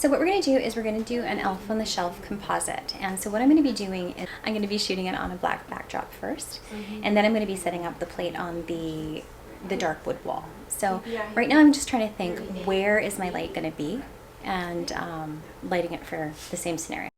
So what we're going to do is we're going to do an elf on the shelf composite. And so what I'm going to be doing is I'm going to be shooting it on a black backdrop first, and then I'm going to be setting up the plate on the dark wood wall. So right now I'm just trying to think, where is my light going to be, and lighting it for the same scenario.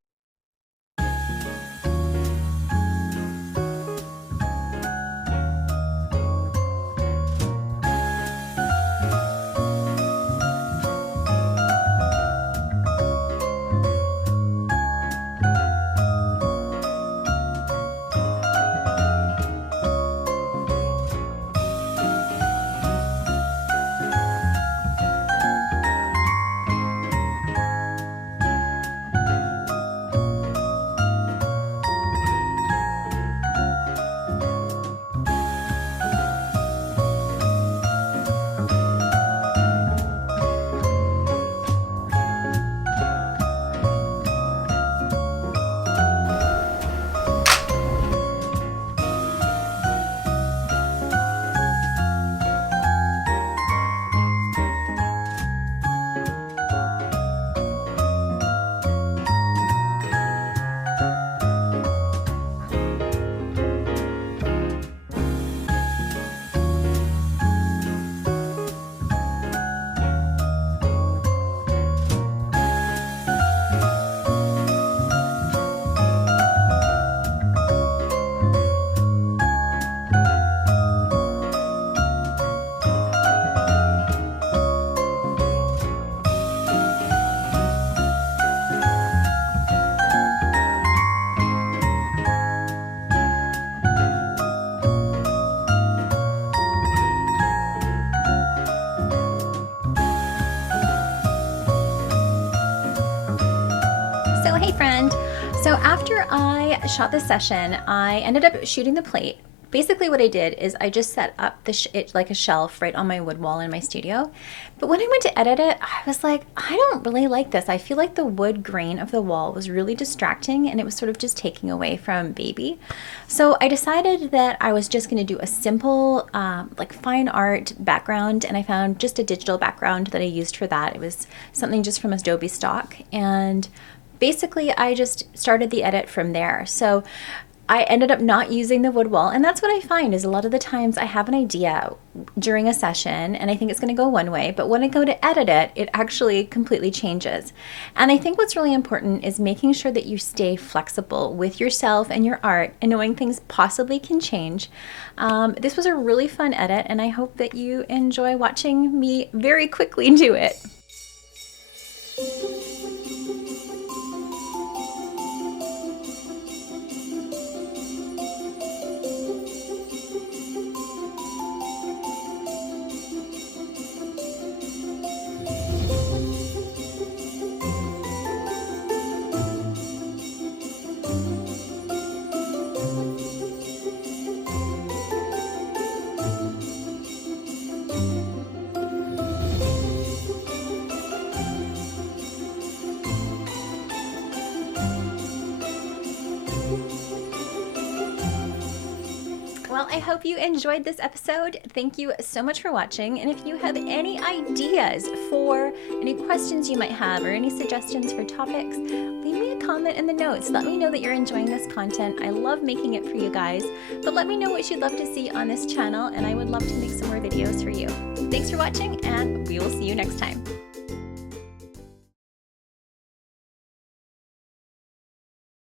So hey friend, so after I shot this session, I ended up shooting the plate. Basically what I did is I just set up it like a shelf right on my wood wall in my studio. But when I went to edit it, I was like, I don't really like this. I feel like the wood grain of the wall was really distracting, and it was sort of just taking away from baby. So I decided that I was just going to do a simple like fine art background, and I found just a digital background that I used for that. It was something just from Adobe stock, and basically I just started the edit from there. So I ended up not using the wood wall, and that's what I find is a lot of the times I have an idea during a session and I think it's going to go one way, but when I go to edit it, it actually completely changes. And I think what's really important is making sure that you stay flexible with yourself and your art, and knowing things possibly can change. This was a really fun edit, and I hope that you enjoy watching me very quickly do it. Well, I hope you enjoyed this episode. Thank you so much for watching. And if you have any ideas for any questions you might have, or any suggestions for topics, leave me a comment in the notes. Let me know that you're enjoying this content. I love making it for you guys. But let me know what you'd love to see on this channel, and I would love to make some more videos for you. Thanks for watching, and we will see you next time.